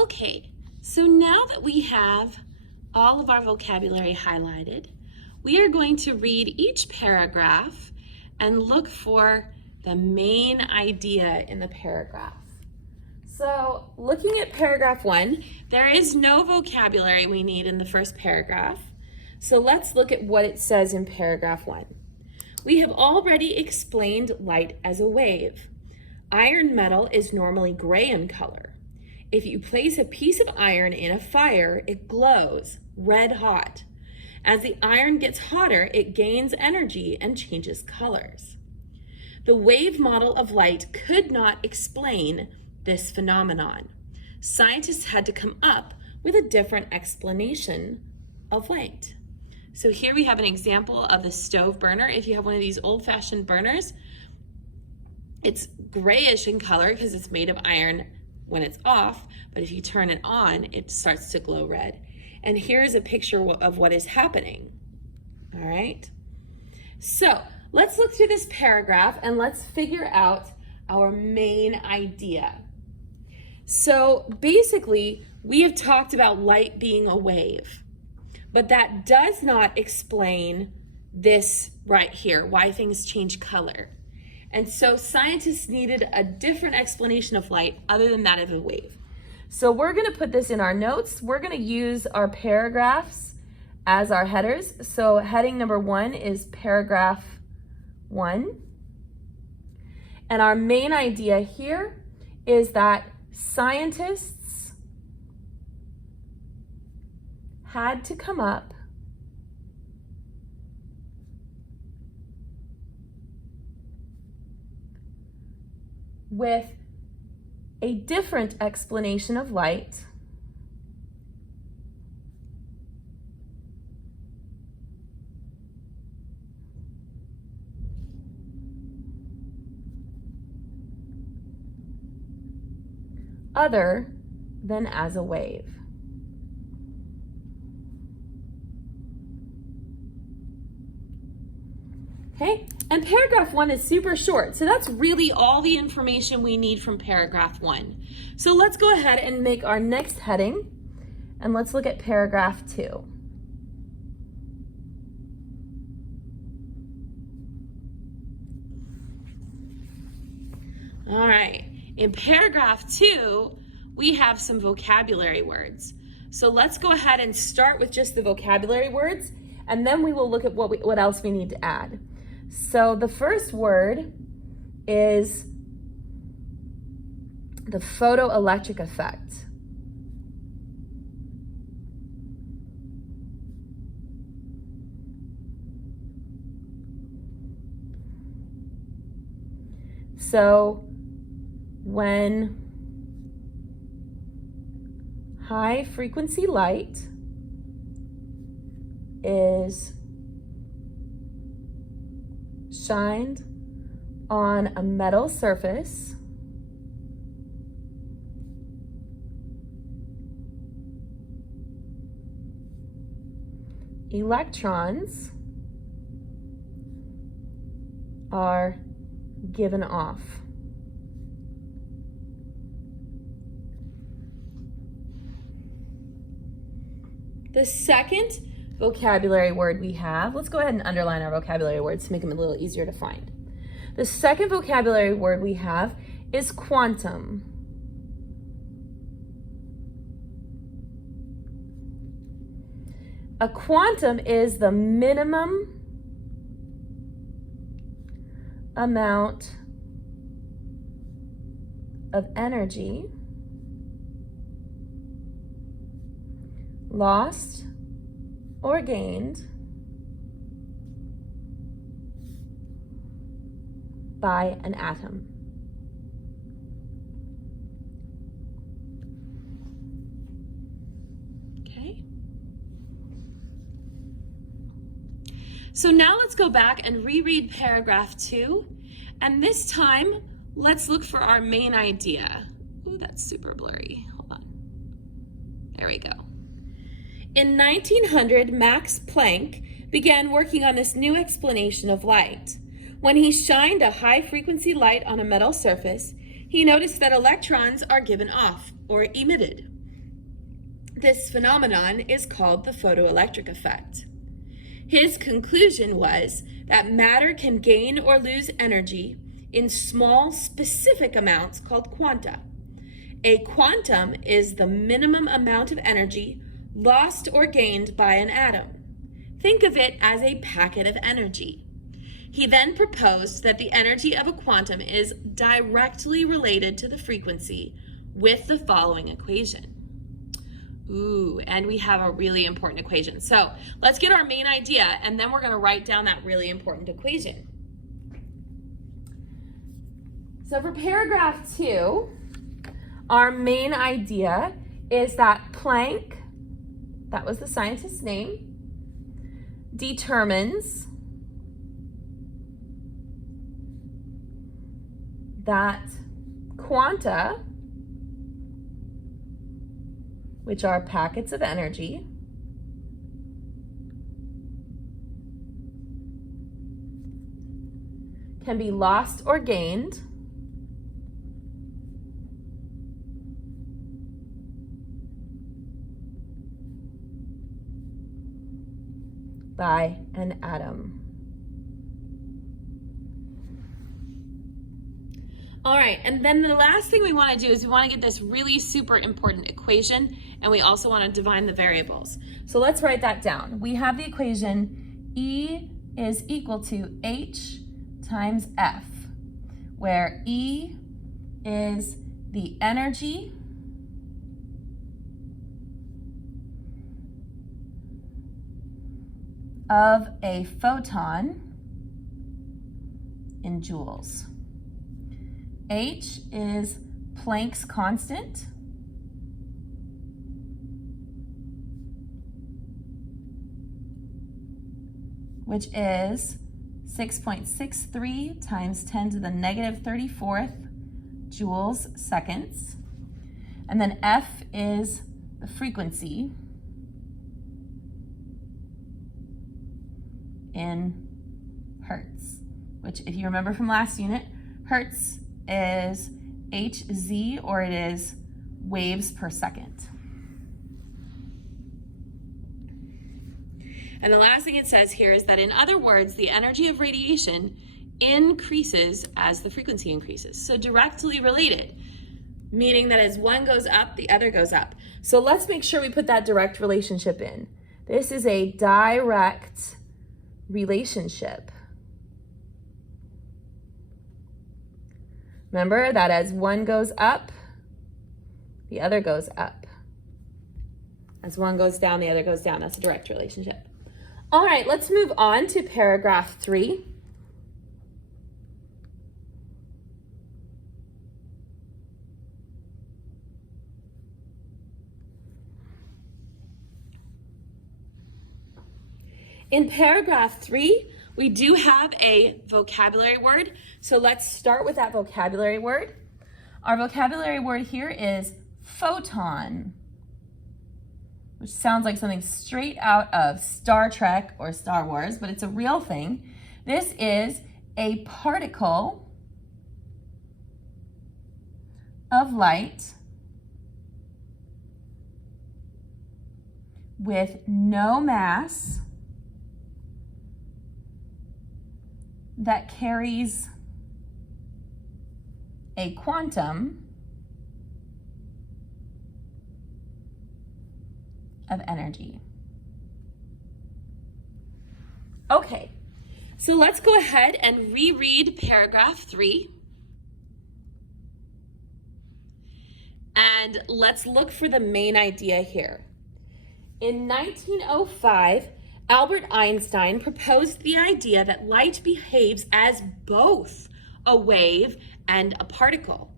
Okay, so now that we have all of our vocabulary highlighted, we are going to read each paragraph and look for the main idea in the paragraph. So looking at paragraph 1, there is no vocabulary we need in the first paragraph. So let's look at what it says in paragraph 1. We have already explained light as a wave. Iron metal is normally gray in color. If you place a piece of iron in a fire, it glows red hot. As the iron gets hotter, it gains energy and changes colors. The wave model of light could not explain this phenomenon. Scientists had to come up with a different explanation of light. So here we have an example of the stove burner. If you have one of these old-fashioned burners, it's grayish in color because it's made of iron when it's off, but if you turn it on, it starts to glow red. And here's a picture of what is happening. All right? So let's look through this paragraph and let's figure out our main idea. So basically, we have talked about light being a wave, but that does not explain this right here, why things change color. And so scientists needed a different explanation of light other than that of a wave. So we're going to put this in our notes. We're going to use our paragraphs as our headers. So heading number 1 is paragraph 1. And our main idea here is that scientists had to come up with a different explanation of light other than as a wave. Okay, and paragraph 1 is super short, so that's really all the information we need from paragraph 1. So let's go ahead and make our next heading, and let's look at paragraph 2. All right, in paragraph 2, we have some vocabulary words. So let's go ahead and start with just the vocabulary words, and then we will look at what else we need to add. So the first word is the photoelectric effect. So when high frequency light is shined on a metal surface, electrons are given off. The second vocabulary word we have, let's go ahead and underline our vocabulary words to make them a little easier to find. The second vocabulary word we have is quantum. A quantum is the minimum amount of energy lost or gained by an atom. Okay. So now let's go back and reread paragraph 2, and this time let's look for our main idea. Ooh, that's super blurry. Hold on. There we go. In 1900, Max Planck began working on this new explanation of light. When he shined a high-frequency light on a metal surface, he noticed that electrons are given off, or emitted. This phenomenon is called the photoelectric effect. His conclusion was that matter can gain or lose energy in small, specific amounts called quanta. A quantum is the minimum amount of energy lost or gained by an atom. Think of it as a packet of energy. He then proposed that the energy of a quantum is directly related to the frequency with the following equation. Ooh, and we have a really important equation. So let's get our main idea, and then we're going to write down that really important equation. So for paragraph 2, our main idea is that Planck, that was the scientist's name, determines that quanta, which are packets of energy, can be lost or gained by an atom. All right, and then the last thing we want to do is we want to get this really super important equation, and we also want to define the variables. So let's write that down. We have the equation E is equal to H times F, where E is the energy of a photon in joules. H is Planck's constant, which is 6.63 times 10 to the negative 34th joules seconds. And then F is the frequency in hertz, which, if you remember from last unit, hertz is Hz, or it is waves per second. And the last thing it says here is that, in other words, the energy of radiation increases as the frequency increases. So directly related, meaning that as one goes up, the other goes up. So let's make sure we put that direct relationship in. This is a direct relationship. Remember that as one goes up, the other goes up. As one goes down, the other goes down. That's a direct relationship. All right, let's move on to paragraph 3. In paragraph 3, we do have a vocabulary word. So let's start with that vocabulary word. Our vocabulary word here is photon, which sounds like something straight out of Star Trek or Star Wars, but it's a real thing. This is a particle of light with no mass that carries a quantum of energy. Okay, so let's go ahead and reread paragraph 3. And let's look for the main idea here. In 1905, Albert Einstein proposed the idea that light behaves as both a wave and a particle.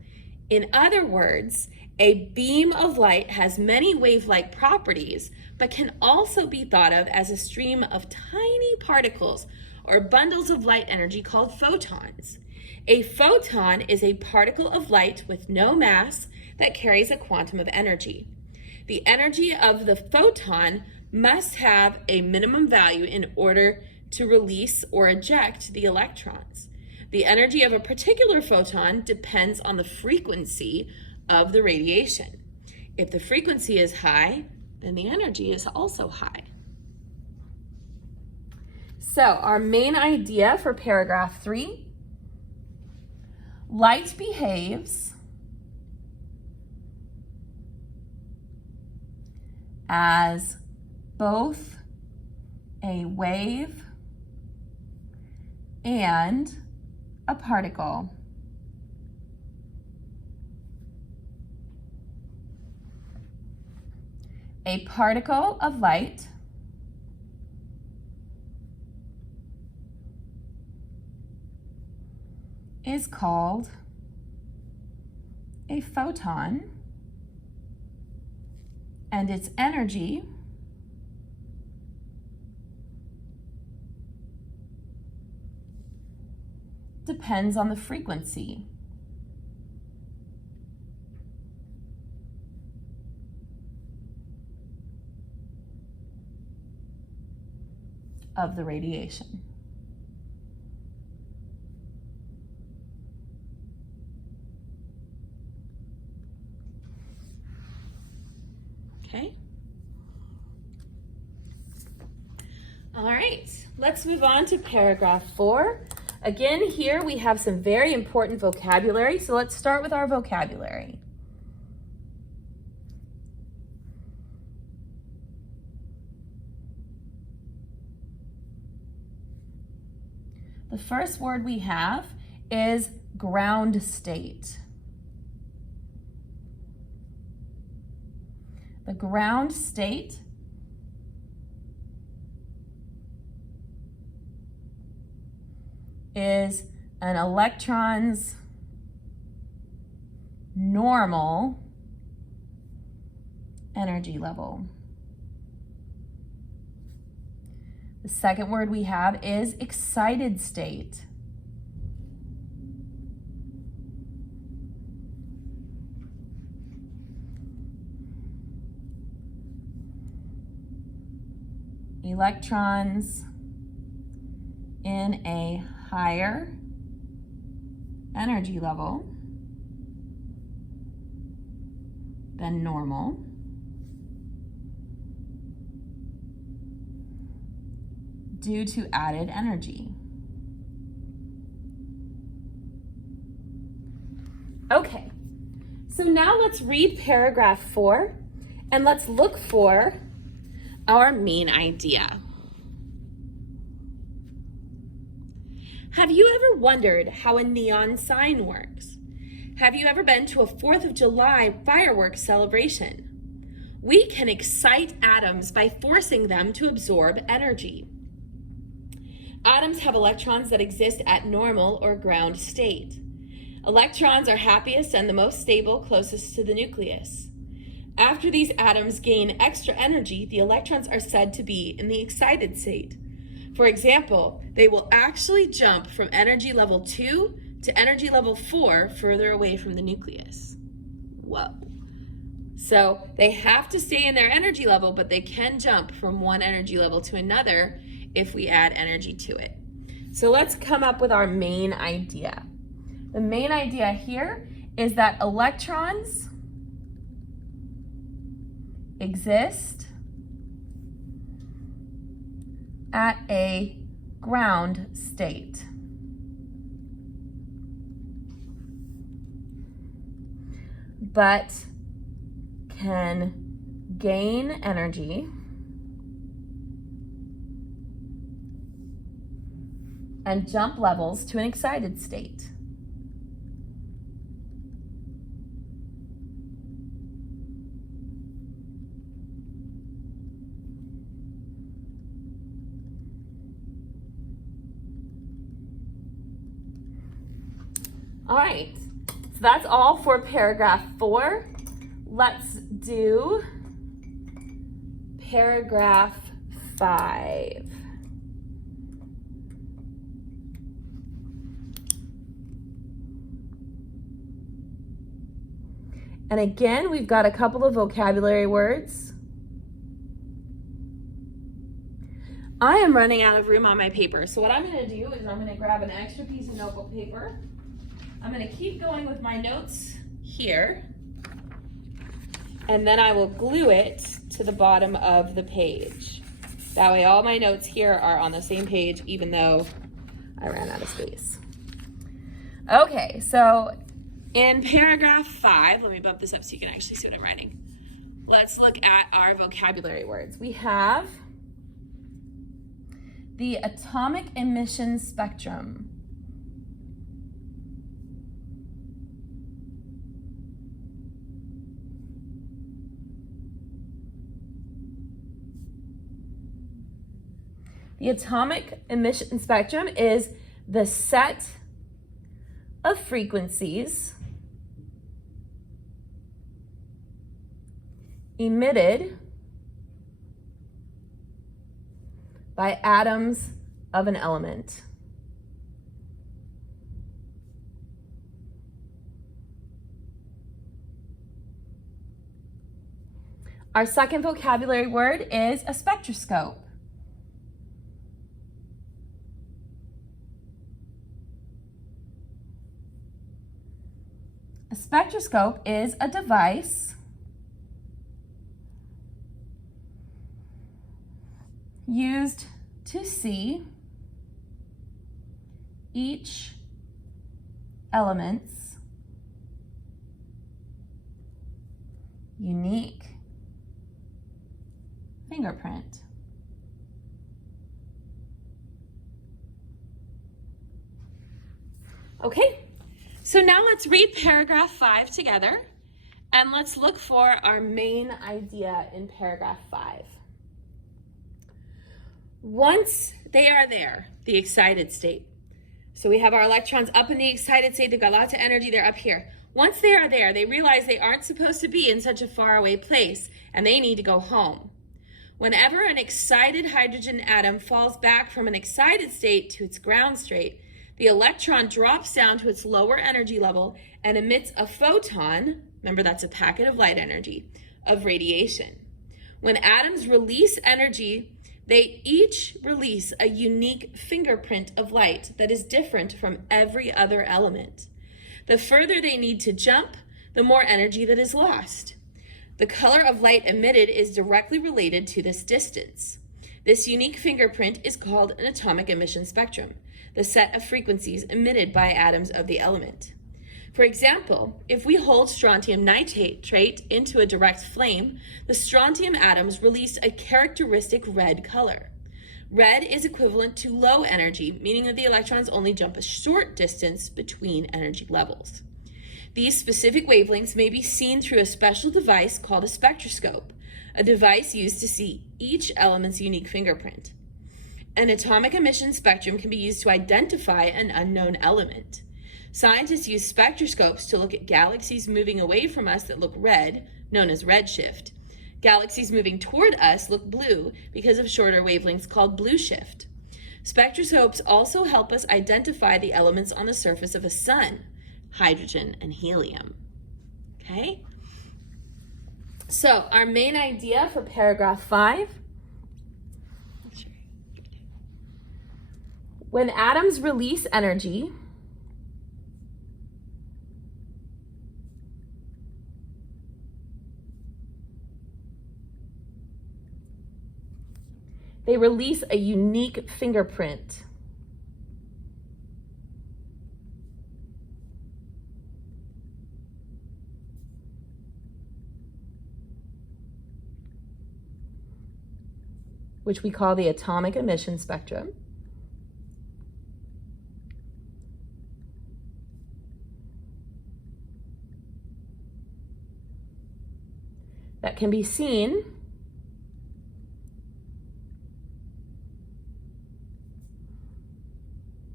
In other words, a beam of light has many wave-like properties, but can also be thought of as a stream of tiny particles or bundles of light energy called photons. A photon is a particle of light with no mass that carries a quantum of energy. The energy of the photon must have a minimum value in order to release or eject the electrons. The energy of a particular photon depends on the frequency of the radiation. If the frequency is high, then the energy is also high. So our main idea for paragraph 3, light behaves as both a wave and a particle. A particle of light is called a photon, and its energy depends on the frequency of the radiation. Okay. All right, let's move on to paragraph 4. Again, here we have some very important vocabulary, so let's start with our vocabulary. The first word we have is ground state. The ground state is an electron's normal energy level. The second word we have is excited state. Electrons in a higher energy level than normal due to added energy. Okay, so now let's read paragraph 4 and let's look for our main idea. Have you ever wondered how a neon sign works? Have you ever been to a 4th of July fireworks celebration? We can excite atoms by forcing them to absorb energy. Atoms have electrons that exist at normal or ground state. Electrons are happiest and the most stable closest to the nucleus. After these atoms gain extra energy, the electrons are said to be in the excited state. For example, they will actually jump from energy level 2 to energy level 4 further away from the nucleus. Whoa. So they have to stay in their energy level, but they can jump from one energy level to another if we add energy to it. So let's come up with our main idea. The main idea here is that electrons exist at a ground state. But can gain energy and jump levels to an excited state. All right, so that's all for paragraph 4. Let's do paragraph 5. And again, we've got a couple of vocabulary words. I am running out of room on my paper, so what I'm going to do is I'm going to grab an extra piece of notebook paper. I'm going to keep going with my notes here. and then I will glue it to the bottom of the page. That way all my notes here are on the same page, even though I ran out of space. Okay, so in paragraph 5, let me bump this up so you can actually see what I'm writing. Let's look at our vocabulary words. We have the atomic emission spectrum. The atomic emission spectrum is the set of frequencies emitted by atoms of an element. Our second vocabulary word is a spectroscope. A spectroscope is a device used to see each element's unique fingerprint. Okay, so now let's read paragraph 5 together, and let's look for our main idea in paragraph 5. Once they are there, the excited state. So we have our electrons up in the excited state, they've got lots of energy, they're up here. Once they are there, they realize they aren't supposed to be in such a faraway place, and they need to go home. Whenever an excited hydrogen atom falls back from an excited state to its ground state, the electron drops down to its lower energy level and emits a photon, remember that's a packet of light energy, of radiation. When atoms release energy, they each release a unique fingerprint of light that is different from every other element. The further they need to jump, the more energy that is lost. The color of light emitted is directly related to this distance. This unique fingerprint is called an atomic emission spectrum, the set of frequencies emitted by atoms of the element. For example, if we hold strontium nitrate into a direct flame, the strontium atoms release a characteristic red color. Red is equivalent to low energy, meaning that the electrons only jump a short distance between energy levels. These specific wavelengths may be seen through a special device called a spectroscope, a device used to see each element's unique fingerprint. An atomic emission spectrum can be used to identify an unknown element. Scientists use spectroscopes to look at galaxies moving away from us that look red, known as redshift. Galaxies moving toward us look blue because of shorter wavelengths called blue shift. Spectroscopes also help us identify the elements on the surface of a sun, hydrogen and helium. Okay? So our main idea for paragraph 5. When atoms release energy, they release a unique fingerprint. Which we call the atomic emission spectrum. That can be seen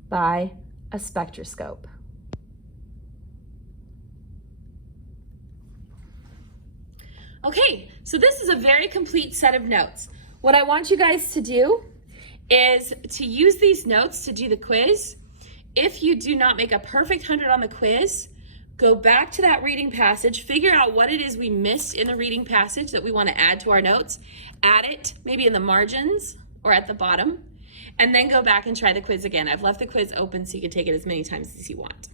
by a spectroscope. Okay, so this is a very complete set of notes. What I want you guys to do is to use these notes to do the quiz. If you do not make a perfect 100 on the quiz, go back to that reading passage, figure out what it is we missed in the reading passage that we want to add to our notes, add it maybe in the margins or at the bottom, and then go back and try the quiz again. I've left the quiz open so you can take it as many times as you want.